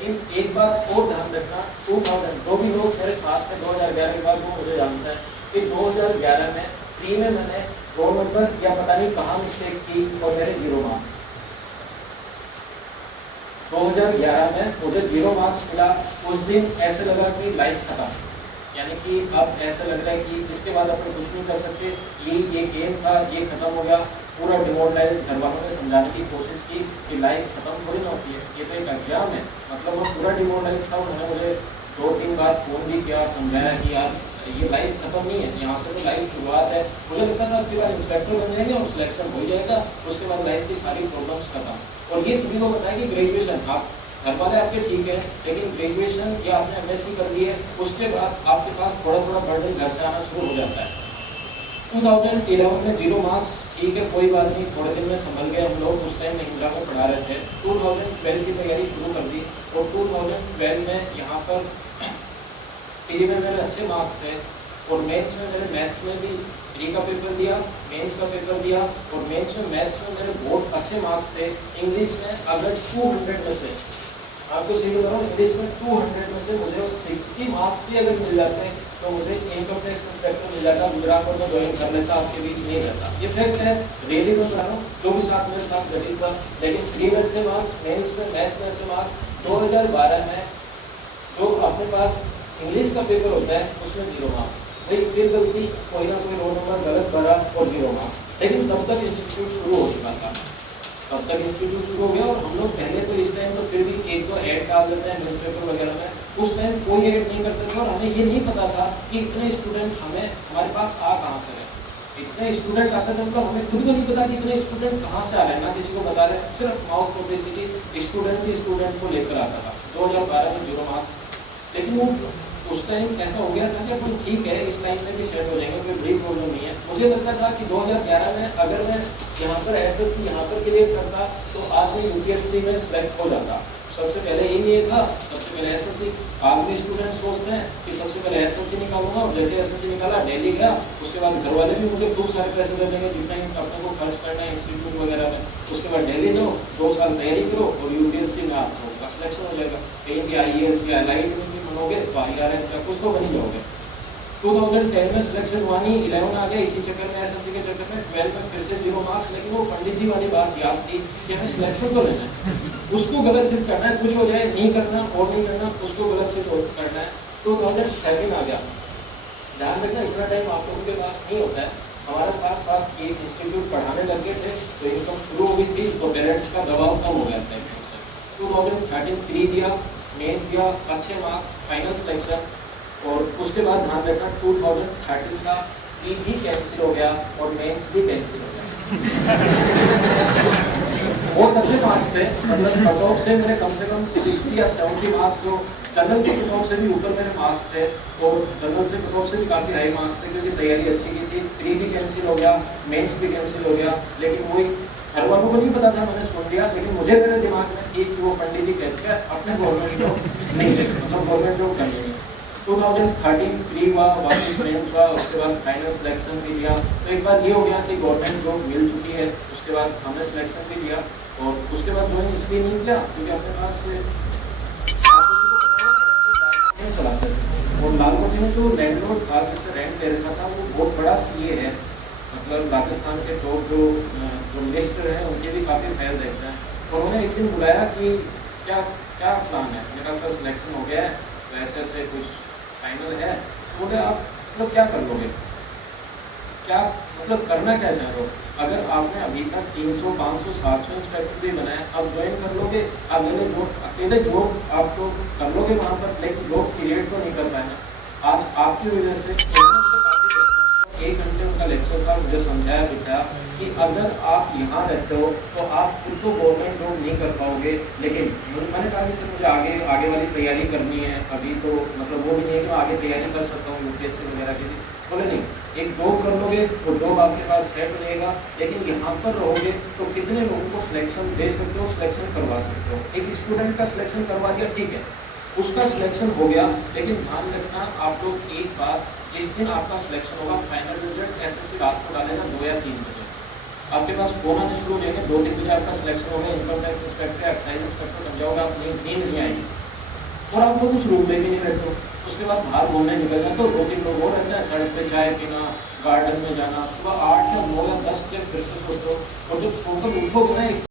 लेकिन एक बात और ध्यान रखना, 2000 जो भी लोग मेरे साथ में 2011 के बाद वो मुझे जानता है कि 2011 में प्री में मैंने रोल नंबर या पता नहीं कहाँ मिस्टेक की और मेरे 0 मार्क्स। 2011 में मुझे 0 मार्क्स मिला। उस दिन ऐसे लगा कि लाइफ खत्म, यानी कि अब ऐसा लग रहा है कि इसके बाद अपन कुछ नहीं कर सकते, ये गेम था, ये खत्म हो गया। पूरा डिमोरलाइज, घर वालों ने समझाने की कोशिश की कि लाइफ खत्म थोड़ी ना होती है, ये तो एक एग्जाम है। मतलब वो पूरा डिमोरलाइज था। उन्होंने मुझे 2-3 बार फोन भी किया, समझाया कि यार ये लाइफ खत्म नहीं है, यहाँ से तो लाइफ शुरुआत है। मुझे लगता था आपके बाद इंस्पेक्टर बन जाएंगे और सिलेक्शन हो जाएगा, उसके बाद लाइफ की सारी प्रॉब्लम्स खत्म। और ये सभी को बताया कि ग्रेजुएशन, आप घर वाले आपके ठीक है, लेकिन ग्रेजुएशन या आपने एमएससी कर ली है, उसके बाद आपके पास थोड़ा थोड़ा बर्डन घर से आना शुरू हो जाता है। 2011 में 0 मार्क्स, ठीक है कोई बात नहीं, थोड़े दिन में संभल गए हम लोग। उस टाइम महिंद्रा में पढ़ा रहे थे। 2012 की तैयारी शुरू कर दी और 2012 में यहाँ पर प्री में मेरे अच्छे मार्क्स थे और मैथ्स में मेरे मैथ्स में भी प्री का पेपर दिया, मेंस का पेपर दिया और मैथ्स में मेरे बहुत अच्छे मार्क्स थे। इंग्लिश में अगर 200 में से, आपको सही बता रहा हूँ, इंग्लिश में 200 में से मुझे 60 मार्क्स भी अगर मिल जाते हैं तो मुझे इनकम टैक्स इंस्पेक्टर मिल जाता, गुजरात में ज्वाइन कर लेता, आपके बीच नहीं रहता। ये फैक्ट है, रियली मैं बता रहा हूँ, जो भी साथ मेरे साथ घटित था। लेकिन प्री में अच्छे मार्क्स, मेंस में मैथ्स में अच्छे मार्क्स। 2012 में जो अपने पास इंग्लिश का पेपर होता है उसमें 0 मार्क्स। भाई फिर गलती, कोई ना कोई रोल नंबर गलत भरा और 0 मार्क्स। लेकिन तब तक इंस्टीट्यूट शुरू हो चुका था, तब तक इंस्टीट्यूट शुरू हो गया और हम लोग पहले तो इस टाइम तो फिर भी 1-2 ऐड डाल देते हैं न्यूज़पेपर वगैरह में। उस टाइम कोई ऐड नहीं करते थे और हमें ये नहीं पता था कि इतने स्टूडेंट हमारे पास आ कहाँ से रहे। इतने स्टूडेंट आते थे, मतलब हमें खुद को नहीं पता कि इतने स्टूडेंट कहाँ से आ रहे हैं, ना किसी को बता रहे, सिर्फ माउथ पब्लिसिटी स्टूडेंट ही स्टूडेंट को लेकर आता था। 2012 में 0 मार्क्स। लेकिन वो उस टाइम ऐसा हो गया था कि अपन ठीक है इस लाइन में भी सेट हो जाएंगे, कोई बड़ी प्रॉब्लम नहीं है। मुझे लगता था कि 2011 में अगर मैं यहाँ पर एसएससी यहाँ पर क्लियर करता तो आज मैं यूपीएससी में सिलेक्ट हो जाता। सबसे पहले यही था, सबसे पहले एसएससी। आज भी स्टूडेंट सोचते हैं कि सबसे पहले एसएससी निकालूंगा और जैसे एसएससी निकाला, दिल्ली गया, उसके बाद घर वाले भी मुझे खूब सारे पैसे दे देंगे जितना ही अपने को खर्च करना है इंस्टीट्यूट वगैरह में। उसके बाद दिल्ली जाओ, 2 साल तैयारी करो और यूपीएससी में आपका सिलेक्शन हो जाएगा। कहीं भी आईएएस या एलाइड में भी बनोगे तो आईआरएस या कुछ तो बन ही जाओगे। 2010 में सिलेक्शन हुआ नहीं, 11 आ गया, इसी चक्कर में एसएससी के चक्कर में 12 में फिर से 0 मार्क्स। लेकिन वो पंडित जी वाली बात याद थी कि हमें सिलेक्शन तो लेना है, उसको गलत सिद्ध करना है, कुछ हो जाए नहीं करना और नहीं करना, उसको गलत सिद्ध करना है। 2013 आ गया। ध्यान रखना, इतना टाइम आप लोगों के पास नहीं होता है। हमारे साथ साथ एक इंस्टीट्यूट पढ़ाने लगे थे तो इनकम शुरू हो गई थी तो पेरेंट्स का दबाव कम हो गया था। 2013 प्री दिया, मेंस दिया, अच्छे मार्क्स, फाइनल सिलेक्शन। और उसके बाद ध्यान रखना 2013 का प्री भी कैंसिल हो गया और मेंस भी कैंसिल हो गया। बहुत अच्छे मार्क्स थे, मतलब कट ऑफ से मेरे कम से कम 60 या 70 मार्क्स, जो जनरल के कट ऑफ से भी ऊपर मेरे मार्क्स थे और जनरल से कट ऑफ से भी काफ़ी हाई मार्क्स थे क्योंकि तैयारी अच्छी की थी। प्री भी कैंसिल हो गया, मेंस भी कैंसिल हो गया। लेकिन वही घर वालों को नहीं पता था, मैंने सुन लिया, लेकिन मुझे मेरे दिमाग में थी कि वो पंडित जी कहते हैं अपने गवर्नमेंट जॉब नहीं लेते, मतलब गवर्नमेंट जॉब करनी है। 2013 प्री हुआ, वापस मेंस हुआ, उसके बाद फाइनल सिलेक्शन भी लिया। तो एक बार ये हो गया कि गवर्नमेंट जॉब मिल चुकी है, उसके बाद हमने सिलेक्शन भी लिया और उसके बाद ज्वाइन इसलिए नहीं किया क्योंकि अपने पास नहीं चलाते थे और लालगंज में जो लैंडलॉर्ड था जिससे रेंट ले रखा था वो बहुत बड़ा सीए है, मतलब राजस्थान के टॉप जो मिनिस्टर हैं उनके भी काफ़ी ख्याल रहते हैं। और उन्हें एक दिन बुलाया कि क्या क्या प्लान है, मेरा सर सिलेक्शन हो गया है तो ऐसे कुछ फाइनल है। बोले आप मतलब क्या कर लोगे, क्या मतलब करना क्या चाह रहे हो? अगर आपने अभी तक 300, 500, 700 इंस्पेक्टर भी बनाए, आप ज्वाइन कर लोगे, अकेले जॉब आप तो कर लोगे वहाँ पर, लेकिन जॉब क्रिएट तो नहीं कर पाएंगे। आज आपकी वजह से 1 घंटे उनका लेक्चर था, मुझे समझाया बिठाया कि अगर आप यहाँ रहते हो तो आप खुद तो गवर्नमेंट जॉब नहीं कर पाओगे। लेकिन मैंने कहा कि सर मुझे आगे वाली तैयारी करनी है, अभी तो मतलब वो भी नहीं है कि आगे तैयारी कर सकता हूँ यूपीएससी वगैरह की। बोले नहीं, एक जॉब कर लोगे वो जॉब आपके पास सेट रहेगा, लेकिन यहाँ पर रहोगे तो कितने लोगों को सिलेक्शन दे सकते हो, सिलेक्शन करवा सकते हो। एक स्टूडेंट का सिलेक्शन करवा दिया, ठीक है, उसका सिलेक्शन हो गया, लेकिन ध्यान रखना आप लोग एक बात, जिस दिन आपका सिलेक्शन होगा फाइनल रिजल्ट एसएससी रात को डालेगा 2 या 3 बजे, आपके पास फोन आने शुरू हो जाएंगे। 2-3 बजे आपका सिलेक्शन हो गया, income tax inspector, excise inspector बन जाओगे, आप नींद नहीं आएगी। और आप लोग उस रूम में भी नहीं रहते हो। उसके बाद बाहर घूमने निकल जाए तो 2-3 लोग और रहते हैं, सड़क पे चाय पीना, गार्डन में जाना, सुबह 8 या 9 या 10 बजे फिर से सोते हो, और जब सोकर उठोगे ना